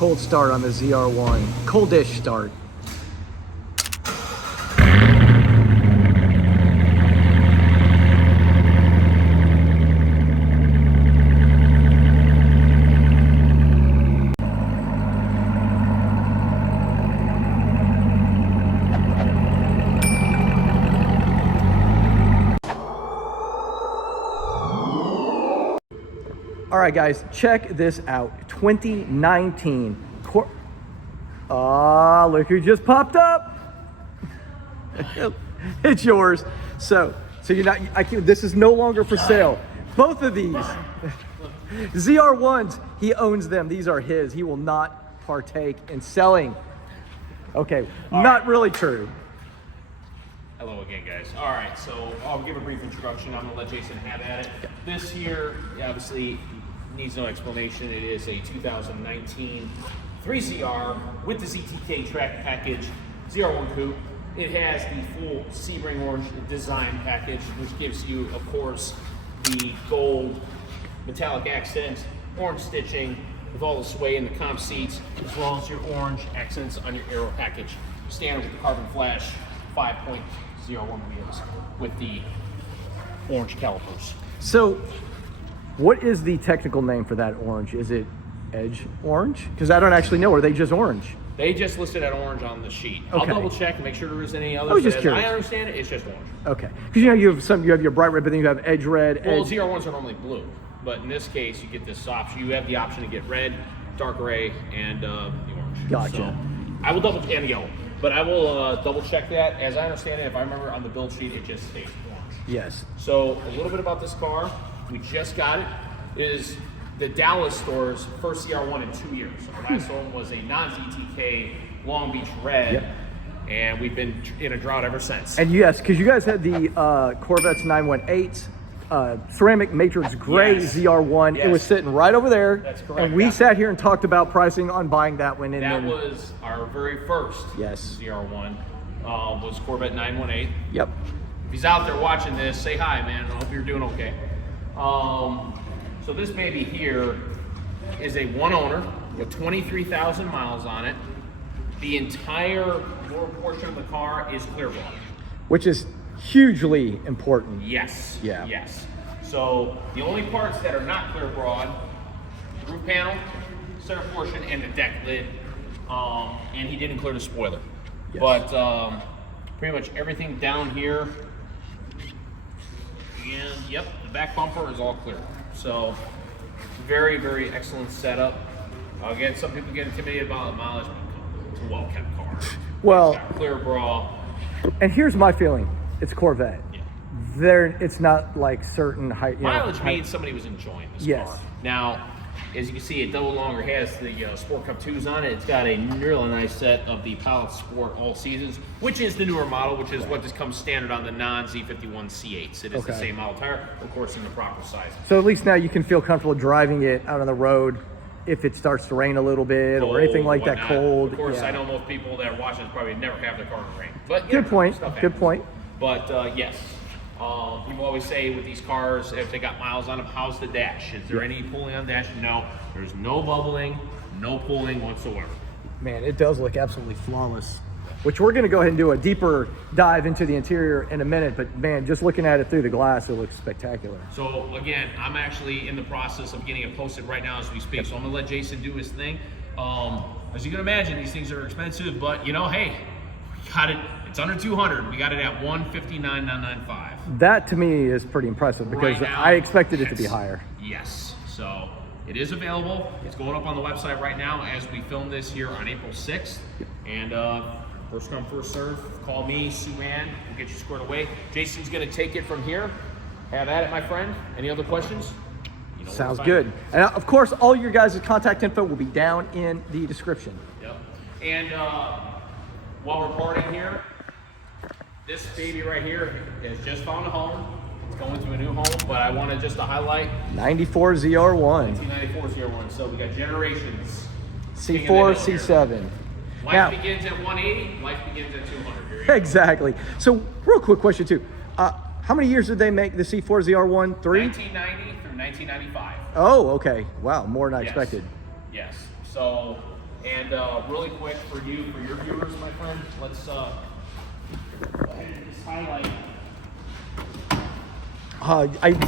cold start on the ZR1. Coldish start. All right, guys, check this out. 2019. Look who just popped up. It's yours. So you're not, this is no longer for sale. Both of these, ZR1s, he owns them. These are his. He will not partake in selling. Okay, not really true. Hello again, guys. All right, so I'll give a brief introduction. I'm gonna let Jason have at it. This here, obviously, needs no explanation. It is a 2019 3CR with the ZTK track package, ZR1 coupe. It has the full Sebring orange design package, which gives you, of course, the gold metallic accents, orange stitching with all the sway in the comp seats, as well as your orange accents on your aero package. Standard with the carbon flash 5.01 wheels with the orange calipers. So what is the technical name for that orange? Is it edge orange? Because I don't actually know. Are they just orange? They just listed at orange on the sheet. Okay. I'll double check and make sure there isn't any others. I was just curious. I understand it, it's just orange. Okay. Because you have your bright red, but then you have edge red. Well, ZR1s are normally blue, but in this case, you get this option. You have the option to get red, dark gray, and the orange. Gotcha. So I will double and yellow, but I will double check that. As I understand it, if I remember on the build sheet, it just states orange. Yes. So a little bit about this car. We just got it. It is the Dallas store's first ZR1 in 2 years. Our last one was a non-ZTK Long Beach red. Yep. And we've been in a drought ever since. And yes, because you guys had the Corvette's 918 ceramic matrix gray ZR1. Yes. It was sitting right over there. That's correct. And we sat here and talked about pricing on buying that one. And that then, was our very first ZR1, was Corvette 918. Yep. If he's out there watching this, say hi, man. I hope you're doing okay. So this baby here is a one owner with 23,000 miles on it. The entire lower portion of the car is clear bronze. Which is hugely important. Yes. Yeah. Yes. So the only parts that are not clear broad, the roof panel, center portion, and the deck lid. And he didn't clear the spoiler. Yes. But pretty much everything down here. And yep, the back bumper is all clear. So very, very excellent setup. Again, some people get intimidated about the mileage, but it's a well-kept car. Well, it's got clear bra. And here's my feeling. It's Corvette. Yeah. It's not like certain height. Mileage means somebody was enjoying this car. Now, as you can see, it no longer has the Sport Cup 2s on it. It's got a really nice set of the Pilot Sport All Seasons, which is the newer model, which is what just comes standard on the non-Z51 C8s. It is the same model tire, of course, in the proper size. So at least now you can feel comfortable driving it out on the road if it starts to rain a little bit or anything like that cold. Of course, I know most people that are watching this probably never have their car in the rain. But good point. Good point. But yes, people always say with these cars, if they got miles on them, how's the dash? Is there any pulling on the dash? No, there's no bubbling, no pulling whatsoever. Man, it does look absolutely flawless. Which we're going to go ahead and do a deeper dive into the interior in a minute, but man, just looking at it through the glass, it looks spectacular. So again, I'm actually in the process of getting it posted right now as we speak. So I'm going to let Jason do his thing. As you can imagine, these things are expensive, but you know, hey, we got it. It's under 200. We got it at 159,995. That to me is pretty impressive because right now, I expected it to be higher. Yes. So it is available. It's going up on the website right now as we film this here on April 6th. And first come, first serve. Call me, Sue Ann. We'll get you squared away. Jason's going to take it from here. Have at it, my friend. Any other questions? You know, sounds good. And of course, all your guys' contact info will be down in the description. Yep. And while we're parting here, this baby right here has just found a home. It's going to a new home, but I wanted just to highlight 94 ZR1. 1994 ZR1. So we got generations. C4, C7. Life now, begins at 180, life begins at 200. Exactly. So, real quick question too. How many years did they make the C4 ZR1? 3? 1990 through 1995. Oh, okay. Wow, more than I expected. Yes. So, And really quick for your viewers, my friend, let's go ahead and just highlight.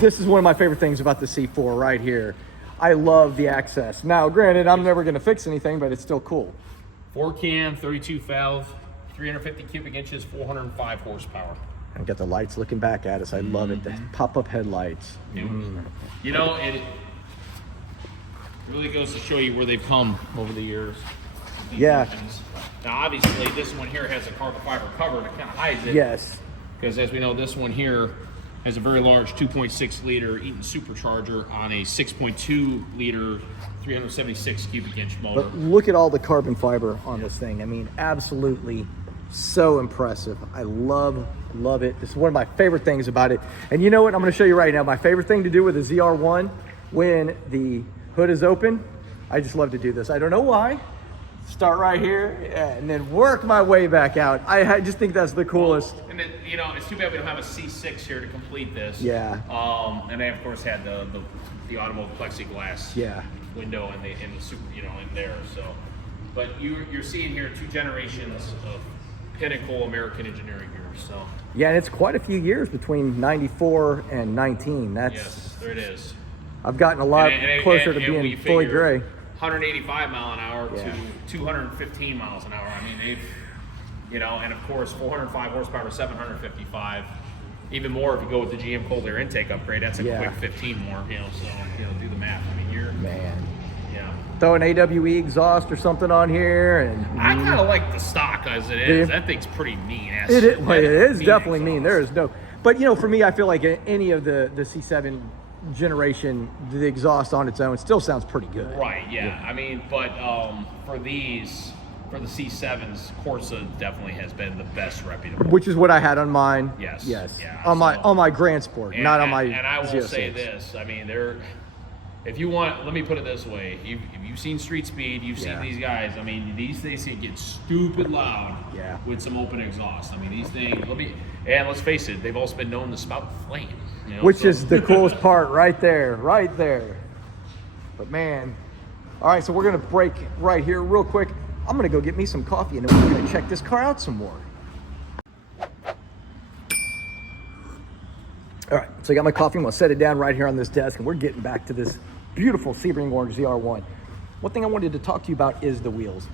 This is one of my favorite things about the C4 right here. I love the access. Now, granted, I'm never going to fix anything, but it's still cool. 4-can, 32 valve, 350 cubic inches, 405 horsepower. And got the lights looking back at us. I love it. The pop-up headlights. You know, it really goes to show you where they've come over the years. Yeah. Engines. Now, obviously, this one here has a carbon fiber cover that kind of hides it. Yes. Because as we know, this one here has a very large 2.6 liter Eaton supercharger on a 6.2 liter 376 cubic inch motor. But look at all the carbon fiber on this thing. I mean, absolutely so impressive. I love it. This is one of my favorite things about it. And you know what? I'm going to show you right now. My favorite thing to do with the ZR1 when the hood is open, I just love to do this. I don't know why. Start right here and then work my way back out. I just think that's the coolest. And then, you know, it's too bad we don't have a C6 here to complete this. Yeah. And they of course had the automotive plexiglass window in the super, you know, in there. So, but you're seeing here 2 generations of pinnacle American engineering here. So. Yeah, and it's quite a few years between 94 and 19. Yes, there it is. I've gotten a lot closer to being fully gray. 185 mile an hour to 215 miles an hour. I mean, they've, you know, and of course 405 horsepower, 755. Even more if you go with the GM cold air intake upgrade. That's a quick 15 more. You know, so you know, do the math. I mean, you're throw an AWE exhaust or something on here, and I kind of like the stock as it is. That thing's pretty mean. It is definitely mean. There is no, but you know, for me, I feel like any of the C7 generation, the exhaust on its own still sounds pretty good. Right, yeah. I mean, but for the C7s, Corsa definitely has been the best reputable. Which is what I had on mine. Yes. Yeah. On my Grand Sport, not on my And I will Z06. say this, I mean, if you want, let me put it this way, if you've seen Street Speed, you've seen these guys, I mean, these things can get stupid loud with some open exhaust. I mean, these things, let's face it, they've also been known to spout flame. You know, which is the coolest part right there. But man, all right, so we're gonna break right here real quick. I'm gonna go get me some coffee and then we're gonna check this car out some more. All right, so I got my coffee. I'm gonna set it down right here on this desk and we're getting back to this beautiful Sebring Orange ZR1. One thing I wanted to talk to you about is the wheels.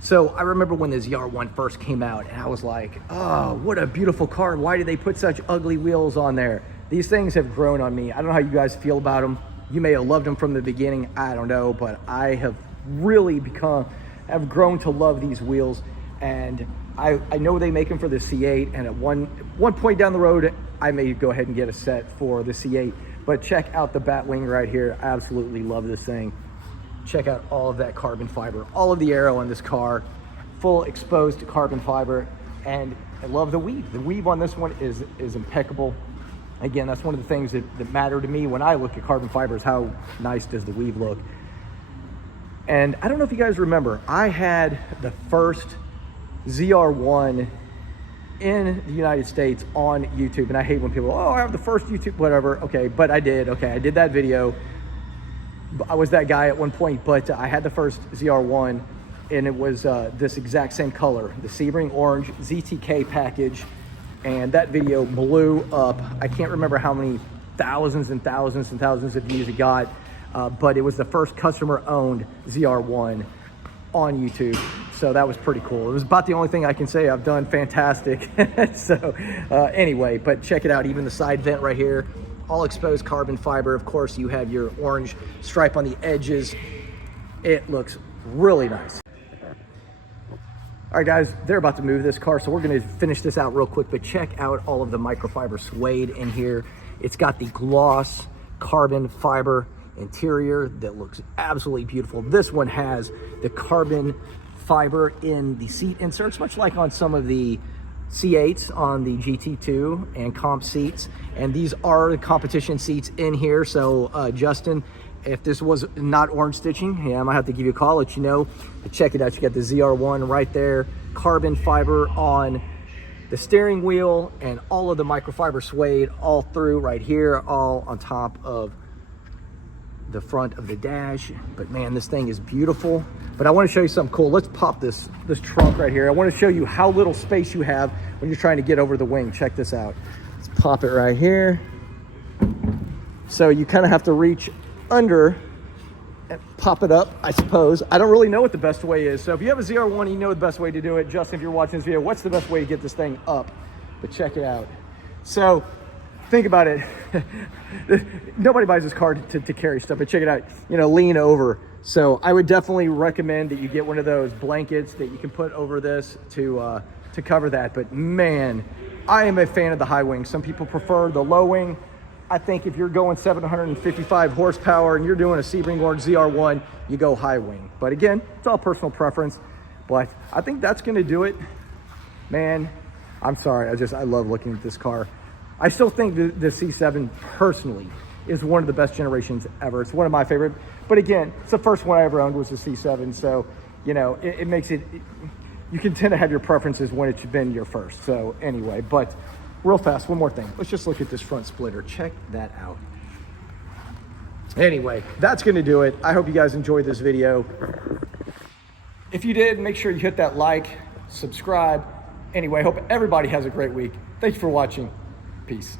So I remember when the ZR1 first came out and I was like, oh, what a beautiful car. Why did they put such ugly wheels on there? These things have grown on me. I don't know how you guys feel about them. You may have loved them from the beginning. I don't know, but I have really have grown to love these wheels. And I know they make them for the C8. And at one point down the road, I may go ahead and get a set for the C8. But check out the Batwing right here. I absolutely love this thing. Check out all of that carbon fiber, all of the aero on this car, full exposed carbon fiber. And I love the weave. The weave on this one is impeccable. Again, that's one of the things that matter to me when I look at carbon fiber is how nice does the weave look. And I don't know if you guys remember, I had the first ZR1 in the United States on YouTube. And I hate when people, I have the first YouTube, whatever. Okay, but I did. Okay, I did that video. I was that guy at one point, but I had the first ZR1 and it was this exact same color, the Sebring Orange ZTK package. And that video blew up. I can't remember how many thousands and thousands and thousands of views it got, but it was the first customer-owned ZR1 on YouTube. So that was pretty cool. It was about the only thing I can say I've done fantastic. So anyway, but check it out. Even the side vent right here, all exposed carbon fiber. Of course, you have your orange stripe on the edges. It looks really nice. All right, guys, they're about to move this car, so we're gonna finish this out real quick, but check out all of the microfiber suede in here. It's got the gloss carbon fiber interior that looks absolutely beautiful. This one has the carbon fiber in the seat inserts, much like on some of the C8s on the GT2 and comp seats. And these are the competition seats in here. So Justin, if this was not orange stitching, yeah, I might have to give you a call, let you know. But check it out, you got the ZR1 right there, carbon fiber on the steering wheel and all of the microfiber suede all through right here, all on top of the front of the dash. But man, this thing is beautiful. But I want to show you something cool. Let's pop this trunk right here. I want to show you how little space you have when you're trying to get over the wing. Check this out. Let's pop it right here. So you kind of have to reach under and pop it up, I suppose. I don't really know what the best way is. So if you have a ZR1, you know the best way to do it. Justin, if you're watching this video, what's the best way to get this thing up? But check it out. So think about it. Nobody buys this car to carry stuff, but check it out. You know, lean over. So I would definitely recommend that you get one of those blankets that you can put over this to cover that. But man, I am a fan of the high wing. Some people prefer the low wing. I think if you're going 755 horsepower and you're doing a Sebring or ZR1, you go high wing. But again, it's all personal preference. But I think that's gonna do it. Man, I'm sorry, I love looking at this car. I still think the C7 personally is one of the best generations ever. It's one of my favorite, but again, it's the first one I ever owned was the C7. So, you know, it makes it, you can tend to have your preferences when it's been your first. So anyway, but real fast, one more thing. Let's just look at this front splitter. Check that out. Anyway, that's gonna do it. I hope you guys enjoyed this video. If you did, make sure you hit that like, subscribe. Anyway, I hope everybody has a great week. Thank you for watching. Peace.